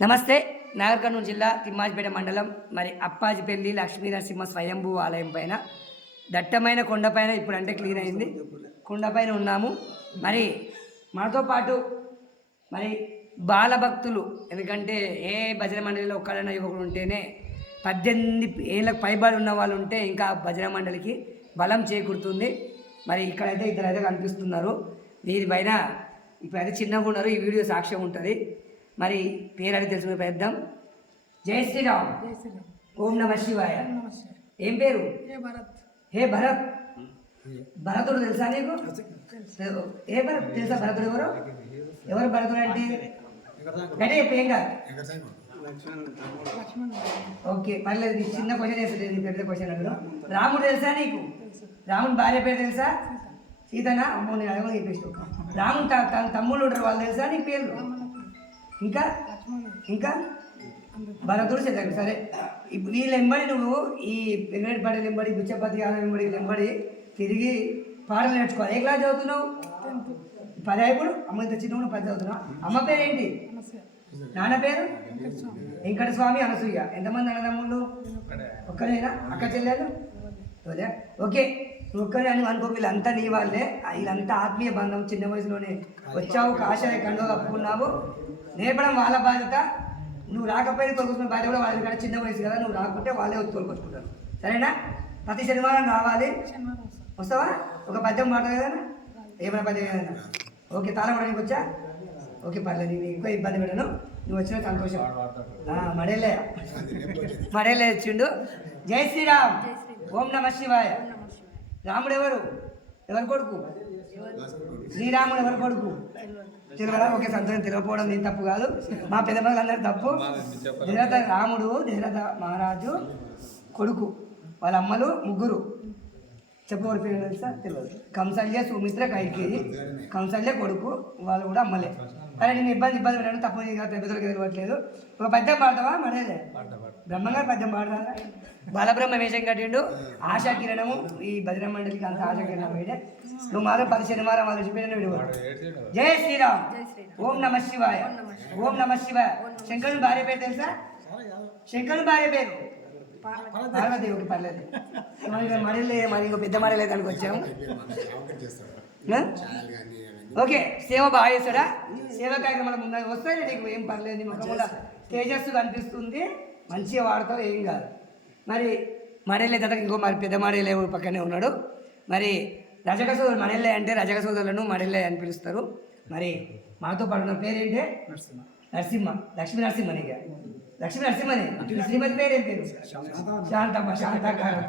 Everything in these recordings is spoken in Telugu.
నమస్తే నాగర్ కర్నూలు జిల్లా తిమ్మాజిపేట మండలం మరి అప్పాజిపల్లి లక్ష్మీ నరసింహ స్వయంభూ ఆలయం పైన. దట్టమైన కొండపైన ఇప్పుడు అంటే క్లీన్ అయింది. కొండపైన ఉన్నాము. మరి మనతో పాటు మరి బాలభక్తులు ఎందుకంటే ఏ భజన మండలిలో ఒక్కడైనా యువకుడు ఉంటేనే పద్దెనిమిది ఏళ్ళకు పైబడి ఉన్న వాళ్ళు ఉంటే ఇంకా భజన మండలికి బలం చేకూరుతుంది. మరి ఇక్కడైతే ఇద్దరు అయితే కనిపిస్తున్నారు. దీనిపైన ఇప్పుడైతే చిన్నగా ఉన్నారు. ఈ వీడియో సాక్ష్యం ఉంటుంది. మరి పేరు అడిగి తెలుసుకునే ప్రయత్నం. జై శ్రీరామ్. ఓం నమ శివాయ. ఏం పేరు? ఏ భరత్. హే భరత్. భరతుడు తెలుసా నీకు? ఏ భరత్? తెలుసా భరతుడు ఎవరు? ఎవరు భరతుడు అంటే? చెప్పు, కాదు. లక్ష్మణ్ ఓకే పర్లేదు చిన్న క్వశ్చన్ వేస్తుంది నీ పెద్ద క్వశ్చన్ అడుగు రాముడు తెలుసా. నీకు? రాముడు భార్య పేరు తెలుసా? సీతనా? అమ్మో నేను అడగ చెప్పేసి రాముడు తమ్ముళ్ళు ఉంటారు వాళ్ళు తెలుసా నీ పేర్లు? ఇంకా? ఇంకా? భరతుడు శతకుడు సరే. ఇప్పుడు వీళ్ళ వెంబడి నువ్వు ఈ వెంకటపల్లి వెంబడి బుచ్చపతి ఆన వెంబడి వీళ్ళ వెంబడి తిరిగి పాటలు నేర్చుకోవాలి. ఏ క్లాస్ చదువుతున్నావు? టెన్త్ పది అయిపోడు అమ్మ ఇంత చిన్న పది చదువుతున్నావు? అమ్మ పేరు ఏంటి నాన్న పేరు? వెంకటస్వామి వెంకట స్వామి అనసూయ. ఎంతమంది అన్నదమ్ముళ్ళు ఒక్కరేనా? అక్క చెల్లెలు? Okay okay. నువ్వు ఒక్కరే అని అనుకో వీళ్ళంతా నీ వాళ్ళే. వీళ్ళంతా ఆత్మీయ బంధం చిన్న వయసులోనే. వచ్చావు కాషాయ కండువ కప్పుకున్నావు నేర్పడం వాళ్ళ బాధ్యత. నువ్వు రాకపోయినా తోలుకొచ్చిన బాధ్యత కూడా వాళ్ళ కూడా చిన్న వయసు కదా నువ్వు రాకుంటే వాళ్ళే వచ్చి తోలుకొచ్చుకుంటారు. సరేనా? ప్రతి శనివారం రావాలి. వస్తావా? ఒక పద్యం మాట కదా ఏమైనా పద్యం ఏదైనా ఓకే తాళం కూడా నీకు వచ్చా? ఓకే పర్లేదు నీకు ఇంకో ఇబ్బంది పెట్టను. నువ్వు వచ్చిన సంతోషం. ఆ, మడేలే మడేలే వచ్చిండు. జై శ్రీరామ్. ఓం నమ శివాయ. రాముడు ఎవరు? ఎవరు కొడుకు? శ్రీరాముడు ఎవరు కొడుకు? తెలియదా? ఓకే సంతోషం. తెలియకపోవడం నీ తప్పు కాదు. మా పెద్ద అందరి తప్పు. నిరత రాముడు నిరత మహారాజు కొడుకు. వాళ్ళ అమ్మలు ముగ్గురు. చెప్పవరి పేరు తెలుసా? తెలియదు. కంసల్య సుమిత్ర కైకేయి. కంసల్య కొడుకు వాళ్ళు కూడా అమ్మలే. కానీ నేను ఇబ్బంది ఇబ్బంది పెట్టాను తప్పు పెద్దలకు తెలియట్లేదు. ఒక పద్యం పాడతావా? మడేలే బ్రహ్మంగారు పద్యం పాడతారా? బాలబ్రహ్మ వేషం కట్టిండు. ఆశా కిరణము ఈ భద్ర మండలికి అంత ఆశా కిరణం వేడే నువ్వు మాత్రం పది శనివారం వాళ్ళు చెప్పిన విడువ జై శ్రీరామ్. ఓం నమ శివాయ. ఓం నమ శివాయ. శంకరుని భార్య పేరు తెలుసా? శంకరుని భార్య పేరు? పార్వతి ఓకే పర్లేదు. మరి మడిలే మరి ఇంకో పెద్ద మడి లేదానికి వచ్చాము? ఓకే సేవ బాగా చేస్తాడా సేవ కార్యక్రమాలు ముందు వస్తాయి నీకు? ఏం పర్లేదు నీ ముఖంలో తేజస్సు కనిపిస్తుంది. మంచిగా వాడతావు? ఏం కాదు. మరి మడేలే తర్వాత ఇంకో మరి పెద్ద మడేలే పక్కనే ఉన్నాడు. మరి రజక సోదరులు మడేలే అంటే రజక సోదరులను మడేలే అని పిలుస్తారు. మరి మాతో పాటు పేరేంటి? నరసింహ. లక్ష్మీ నరసింహనిగా లక్ష్మీ నరసింహనే. శ్రీమతి పేరు పేరు? శాంతమ్మ. శాంతాకారం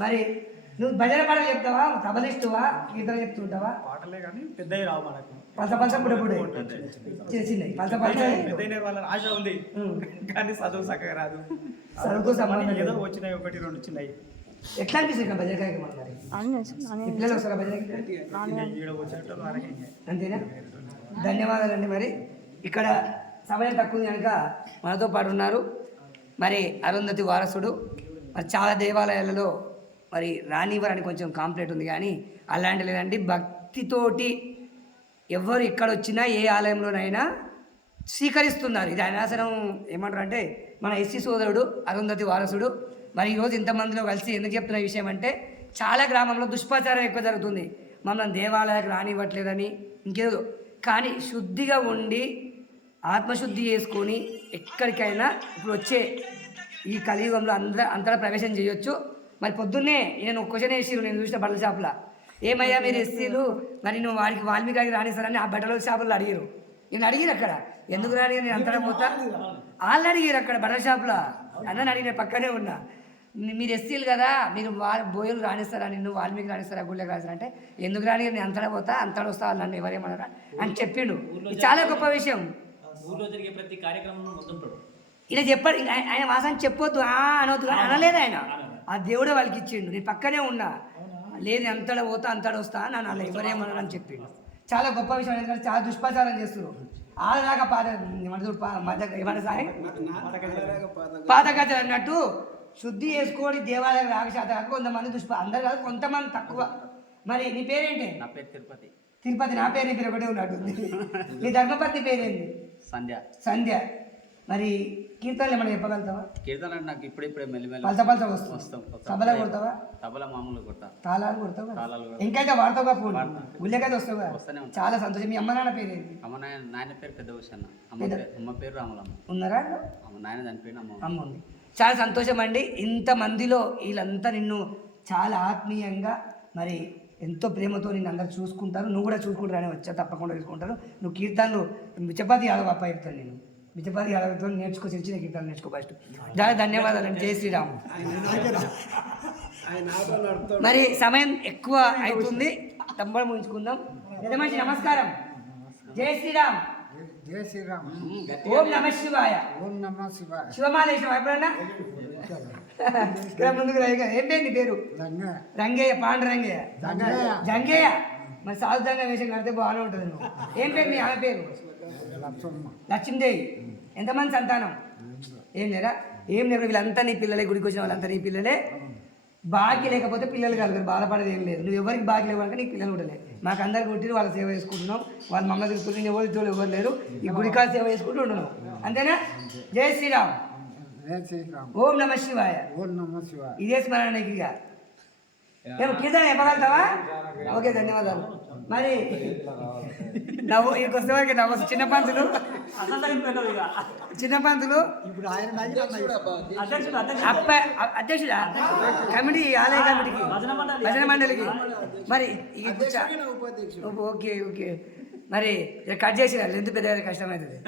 మరి నువ్వు భజన పాటలు చెప్తావా? తబలిస్తువా కీర్తన చెప్తుంటావా? పాటలే కానీ పెద్దవి రావు మనకు. పలస పలస పుడ పుడే చిన్న చిన్నవి పలస పలస పెద్ద వాళ్ళ ఆశ ఉంది. కానీ చదువు చక్కగా రాదు. చదువుతో సంబంధం ఏదో. వచ్చినాయి ఒకటి రెండు చిన్నవి ఎట్లా అనిపిస్తుంది భజన కార్యక్రమం మరి? పిల్లలు వస్తారా వరకే అంతేనా? ధన్యవాదాలండి మరి. ఇక్కడ సమయం తక్కువ ఉంది కనుక మనతో పాటు ఉన్నారు. మరి అరుంధతి వారసుడు. మరి చాలా దేవాలయాలలో మరి రానివ్వరని కొంచెం కాంప్లైంట్ ఉంది కానీ అలాంటి లేదండి. భక్తితోటి ఎవరు ఇక్కడ వచ్చినా ఏ ఆలయంలోనైనా స్వీకరిస్తున్నారు. ఇది అనాసనం ఏమంటారు అంటే మన ఎస్సీ సోదరుడు అరుంధతి వారసుడు. మరి ఈరోజు ఇంతమందిలో కలిసి ఎందుకు చెప్తున్న విషయం అంటే చాలా గ్రామంలో దుష్పాచారం ఎక్కువ జరుగుతుంది. మమ్మల్ని దేవాలయాలకు రానివ్వట్లేదని ఇంకేదో. కానీ శుద్ధిగా ఉండి ఆత్మశుద్ధి చేసుకొని ఎక్కడికైనా ఇప్పుడు వచ్చే ఈ కలియుగంలో అంద అంతటా ప్రవేశం చేయొచ్చు. మరి పొద్దున్నే నేను క్వశ్చన్ వేసి నేను చూసిన బట్టల షాపులో ఏమయ్యా మీరు ఎస్సీలు మరి నువ్వు వాడికి వాల్మీకి రానిస్తారని ఆ బట్టల షాపులో అడిగారు నేను అడిగిరు అక్కడ. ఎందుకు రాని? నేను అంతటా పోతా? వాళ్ళు అడిగారు అక్కడ బట్టల షాపులో అన్నని అడిగిన పక్కనే ఉన్నా. మీరు ఎస్సీలు కదా మీరు బోయలు రాణిస్తారా? నిన్ను వాల్మీకి రాణిస్తారా? గుళ్ళకి రానిస్తారా అంటే ఎందుకు రాని? నేను అంతటా పోతా అంతటా వస్తా నన్ను ఎవరేమన్నారా అని చెప్పిండు. ఇది చాలా గొప్ప విషయం. ఊర్లో జరిగే ప్రతి కార్యక్రమం మొత్తం ఇలా చెప్పాడు ఆయన- వాసన చెప్పొద్దు కానీ అనలేదు ఆయన? ఆ దేవుడే వాళ్ళకి ఇచ్చిండు. నేను పక్కనే ఉన్నా. లేదు నేను అంతటా పోతా అంతటా వస్తా నన్ను అలా ఎవరేమన్నారు అని చెప్పిండు. చాలా గొప్ప విషయం ఎందుకంటే చాలా దుష్ప్రచారం చేస్తున్నారు ఆడదాకా పాత ఏమంటారు పా- మధ్య ఏమంటారు సాయి? పాత కథలు అన్నట్టు శుద్ధి చేసుకొని దేవాలయం రాగశాత కొంతమంది దుష్ప అందరు కాదు కొంతమంది తక్కువ. మరి నీ పేరేంటి? నా పేరు తిరుపతి. తిరుపతి నా పేరు నీ పేరు ఒకటే ఉన్నట్టుంది నీ ధర్మపతి పేరేంటి సంధ్య. సంధ్య. మరి కీర్తనలు ఏమైనా చెప్పగలుగుతావా? కీర్తన అంటే నాకు ఇప్పుడిప్పుడే మెల్లిమెల్లి పలస పలస వస్తుంది. వస్తాం సభలో కొడతావా? తబలా మామూలు కొడతా. తాళాలు కొడతావా? తాళాలు కొడతా. ఇంకైతే వాడతావుగా ఫోన్? ఉల్లెకైతే వస్తావుగా వస్తూనే ఉంటా. చాలా సంతోషం. మీ అమ్మ నాన్న పేరు ఏంటి? అమ్మ నాయన నాయన పేరు పెద్ద అన్న అమ్మ పేరు అమ్మ పేరు రాములమ్మ. ఉన్నారా? అమ్మ నాయన చనిపోయిన అమ్మ. అమ్మ ఉంది. చాలా సంతోషం అండి. ఇంతమందిలో వీళ్ళంతా నిన్ను చాలా ఆత్మీయంగా మరి ఎంతో ప్రేమతో నిన్ను అందరు చూసుకుంటారు. నువ్వు కూడా చూసుకుంటారని వచ్చా తప్పకుండా చూసుకుంటారు. నువ్వు కీర్తనలు చపాతి యాదవ్ అప్ప చెప్తాను నేను. చపాతి యాదవ్తో నేర్చుకో చిన్న కీర్తనలు నేర్చుకో ఫస్ట్ చాలా ధన్యవాదాలు అండి జై శ్రీరామ్. మరి సమయం ఎక్కువ అవుతుంది. ముగించుకుందాం. పెద్ద మనిషి నమస్కారం. జై శ్రీరామ్. జయ శ్రీరామ్. ఓం నమ శివాయ. ఓం నమ శివాయ. శివమాలేశం ఎప్పుడన్నా ఇక్కడ ముందుకు రా ఇక. ఏం పేరు నీ పేరు? దంగ రంగయ్య పాండు రంగయ్య. దంగయ్య. జంగయ్య. మరి సాధుతంగా వేషం కడితే బాగానే ఉంటుంది నువ్వు ఏం పేరు మీ ఆమె పేరు? లక్ష్మీదేవి ఎంతమంది సంతానం? ఏం లేరా ఏం లేరు వీళ్ళంతా నీ పిల్లలే గుడికి వచ్చిన వాళ్ళంతా నీ పిల్లలే. బాకీ లేకపోతే పిల్లలు కలగరు బాధపడేది ఏం లేదు. నువ్వు ఎవరికి బాకీ లేవు కనుక నీకు పిల్లలు ఉండలే. మాకు అందరికి కొట్టి వాళ్ళ సేవ చేసుకుంటున్నాం. వాళ్ళు మమ్మల్ని తీసుకుంటే నేను ఎవరు ఇద్దరు ఎవరు లేరు. ఈ గుడికాల సేవ చేసుకుంటూ ఉంటున్నాం. అంతేనా? జై శ్రీరామ్. జయ శ్రీరామ్. ఓం నమ శివాయ. ఓం నమ శివాయ. ఇదే స్మరణ ఇక. మేము కీర్తన చెప్పగలుగుతావా? ఓకే ధన్యవాదాలు. మరి నవ్వు ఈ వస్తే నవ్వు చిన్న పంతులు చిన్న పంతులు ఇప్పుడు ఆయన అప్ప అధ్యక్షుడా కమిటీ ఆలయ కమిటీకి భజన మండలికి. మరి ఇక ఓకే ఓకే. మరి కట్ చేసిన ఎందుకు పెద్ద కష్టమవుతుంది